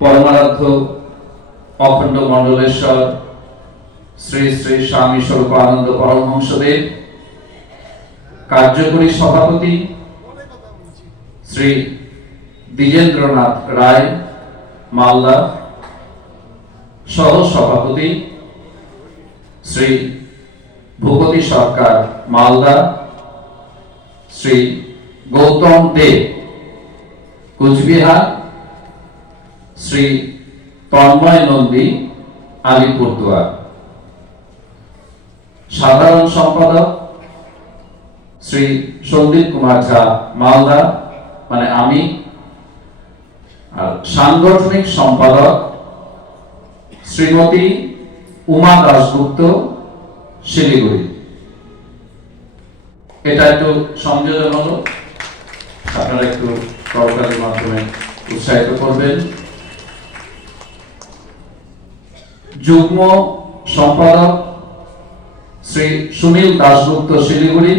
পরমারাধ্য অখণ্ড মণ্ডলেশ্বর, শ্রী শ্রী স্বামী স্বরূপ আনন্দ পরমহংসদেব, কার্যকরী সভাপতি শ্রী দ্বিজেন্দ্রনাথ রায় মালদা সহ সভাপতি শ্রী ভূপতি সরকার মালদা, শ্রী গৌতম দেব কুচবিহার শ্রী তন্ময় নন্দী আলিপুরদুয়ার সাধারণ সম্পাদক শ্রী সন্দীপ কুমার ঝা মালদা মানে আমি। আর সাংগঠনিক সম্পাদক শ্রীমতী উমা দাশগুপ্ত, শিলিগুড়ি। এটা একটু সংযোজন হলো। আপনারা একটু করতালির মাধ্যমে উৎসাহিত করবেন। যুগ্ম সম্পাদক শ্রী সুনীল দাশগুপ্ত শিলিগুড়ি,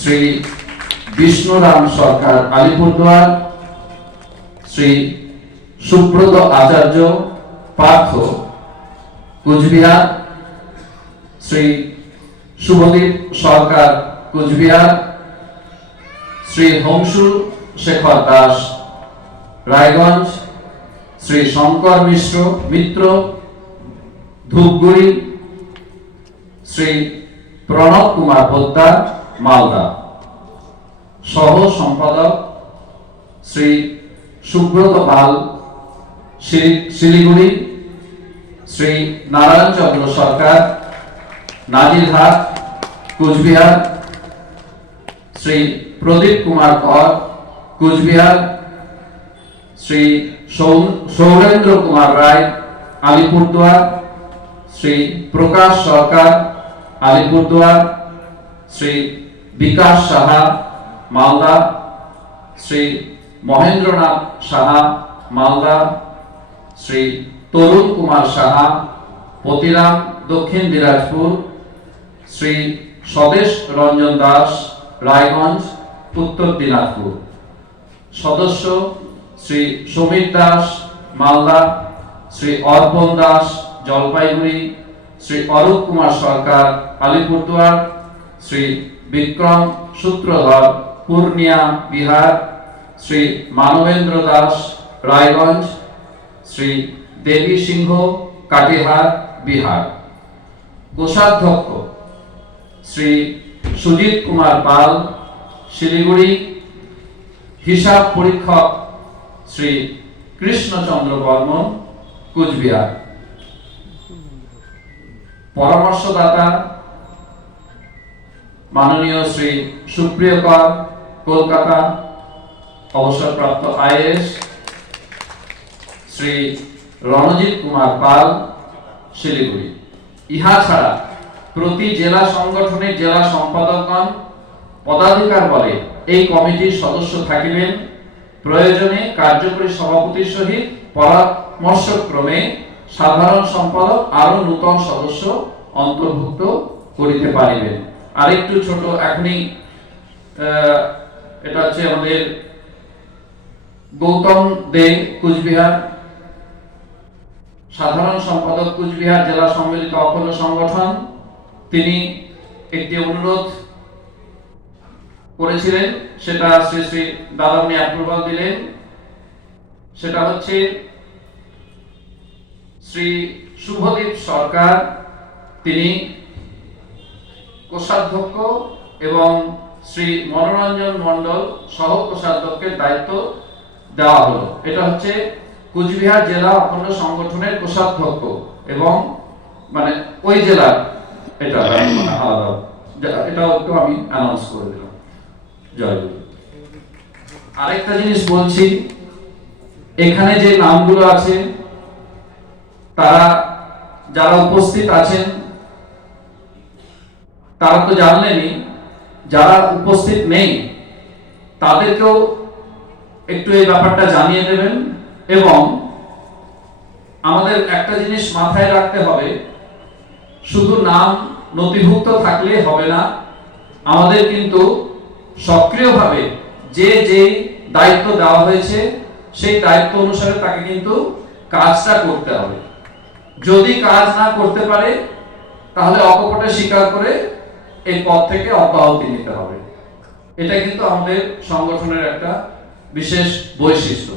শ্রী বিষ্ণুরাম সরকার আলিপুরদুয়ার, শ্রী সুব্রত আচার্য পার্থ কুচবিহার, শ্রী শুভদীপ সরকার কুচবিহার, শ্রী হংসু শেখর দাস রায়গঞ্জ শ্রী শঙ্কর মিশ্র মিত্র, ধূপগুড়ি, শ্রী প্রণব কুমার পোদ্দার মালদা। সহ সম্পাদক শ্রী সুব্রত পাল শিলিগুড়ি, শ্রী নারায়ণ চন্দ্র সরকার, নাজিরহাট, কুচবিহার, শ্রী প্রদীপ কুমার কর, কুচবিহার, শ্রী সৌরেন্দ্র কুমার রায়, আলিপুরদুয়ার, শ্রী প্রকাশ সরকার, আলিপুরদুয়ার, শ্রী বিকাশ সাহা, মালদা, শ্রী মহেন্দ্রনাথ সাহা, মালদা, শ্রী তরুণ কুমার সাহা, পতিরাম, দক্ষিণ দিনাজপুর, শ্রী স্বদেশ রঞ্জন দাস, রায়গঞ্জ, উত্তর দিনাজপুর। সদস্য শ্রী সমীর দাস মালদা, শ্রী অর্পণ দাস জলপাইগুড়ি, শ্রী অরূপ কুমার সরকার আলিপুরদুয়ার, শ্রী বিক্রম সূত্রধর পূর্ণিয়া বিহার, শ্রী মানবেন্দ্র দাস রায়গঞ্জ, শ্রী দেবী সিংহ কাটিহার বিহার। কোষাধ্যক্ষ শ্রী সুজিত কুমার পাল, শিলিগুড়ি হিসাব পরীক্ষক শ্রী কৃষ্ণচন্দ্র বর্মন কুচবিহার। পরামর্শদাতা মাননীয় শ্রী সুপ্রিয় কর কলকাতা, অবসরপ্রাপ্ত আইএস শ্রী রণজিৎ কুমার পাল, শিলিগুড়ি। ইহা ছাড়া প্রতি জেলা সংগঠনের জেলা সম্পাদকগণ পদাধিকার বলে এই কমিটির সদস্য থাকিবেন। প্রয়োজনে কার্যকরী সভাপতির সহিত পরামর্শক্রমে সাধারণ সম্পাদক আরও নূতন সদস্য অন্তর্ভুক্ত করিতে পারিবেন। আরেকটু ছোট এখনই এটা হচ্ছে আমাদের গৌতম দে কুচবিহার। সাধারণ সম্পাদক কুচবিহার জেলা সম্মিলিত অখণ্ড সংগঠন। তিনি একটি অনুরোধ করেছিলেন, সেটা শ্রী শ্রী দাদামণি অ্যাপ্রুভাল দিলেন। সেটা হচ্ছে শ্রী শুভদীপ সরকার। তিনি কোষাধ্যক্ষ এবং শ্রী মনোরঞ্জন মন্ডল সহ কোষাধ্যক্ষের দায়িত্ব দেওয়া হলো। এটা হচ্ছে কুচবিহার জেলা অখণ্ড সংগঠনের কোষাধ্যক্ষ এবং মানে ওই জেলার এটা আলাদা। এটাও একটু আমি অ্যানাউন্স করে দিলাম। জয়। আরেকটা জিনিস বলছি, এখানে যে নামগুলো আছে, তারা যারা উপস্থিত আছেন, তারা তো জানলেনই, যারা উপস্থিত নেই, তাদেরকেও একটু এই ব্যাপারটা জানিয়ে দেবেন এবং আমাদের একটা জিনিস মাথায় রাখতে হবে, শুধু নাম নথিভুক্ত থাকলে হবে না, আমাদের কিন্তু সক্রিয়ভাবে যে যে দায়িত্ব দেওয়া হয়েছে, সেই দায়িত্ব অনুসারে তাকে কিন্তু কাজটা করতে হবে। যদি কাজ না করতে পারে, তাহলে অকপটে স্বীকার করে এই পদ থেকে অব্যাহতি নিতে হবে। এটা কিন্তু আমাদের সংগঠনের একটা বিশেষ বৈশিষ্ট্য।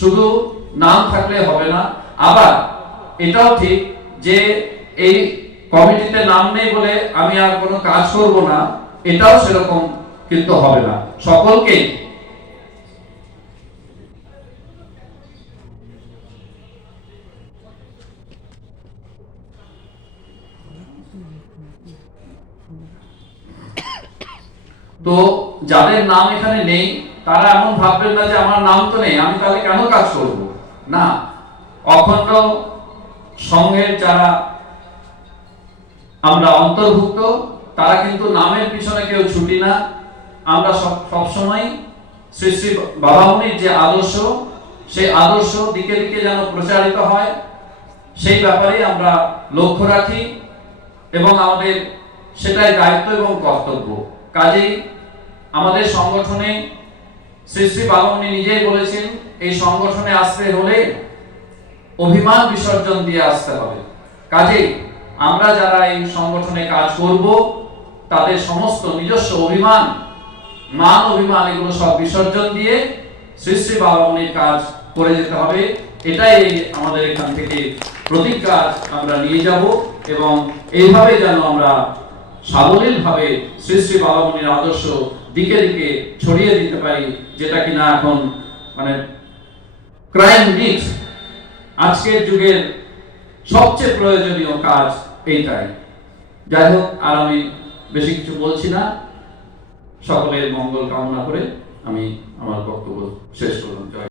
শুধু নাম থাকলে হবে না, আবার এটাও ঠিক যে এই কমিটিতে নাম নেই বলে আমি আর কোনো কাজ করব না, এটাও সেরকম কিন্তু হবে না। সকলকেই তো যাদের নাম এখানে নেই, তারা এমন ভাববেন না যে আমার নাম তো নেই, আমি তাহলে কেন কাজ করব? না। অখণ্ড সংঘের যারা আমরা অন্তর্ভুক্ত, তারা কিন্তু নামের পিছনে কেউ ছুটি না। আমরা সব সবসময় শ্রী শ্রী বাবামণির যে আদর্শ, সেই আদর্শ দিকে দিকে যেন প্রচারিত হয়, সেই ব্যাপারে আমরা লক্ষ্য রাখি এবং আমাদের সেটাই দায়িত্ব এবং কর্তব্য। কাজেই আমাদের সংগঠনে শ্রী শ্রী বাবামণি নিজেই বলেছেন, এই সংগঠনে আসতে হলে অভিমান বিসর্জন দিয়ে আসতে হবে। কাজেই আমরা যারা এই সংগঠনে কাজ করব, তাদের সমস্ত নিজস্ব অভিমান মান অভিমান এগুলো সব বিসর্জন দিয়ে শ্রী বাবামণির কাজ করে যেতে হবে। এটাই আমাদের এখান থেকে প্রতিজ্ঞা আমরা নিয়ে যাব এবং এইভাবে যেন আমরা সাবলীল ভাবে শ্রী শ্রী বাবামণির আদর্শ দিকে দিকে ছড়িয়ে দিতে পারি, যেটা কিনা এখন মানে ক্রাইম নিডস আজকের যুগের সবচেয়ে প্রয়োজনীয় কাজ এইটাই। যাই হোক, আর আমি বেশি কিছু বলছি না। সকলের মঙ্গল কামনা করে আমি আমার বক্তব্য শেষ করলাম।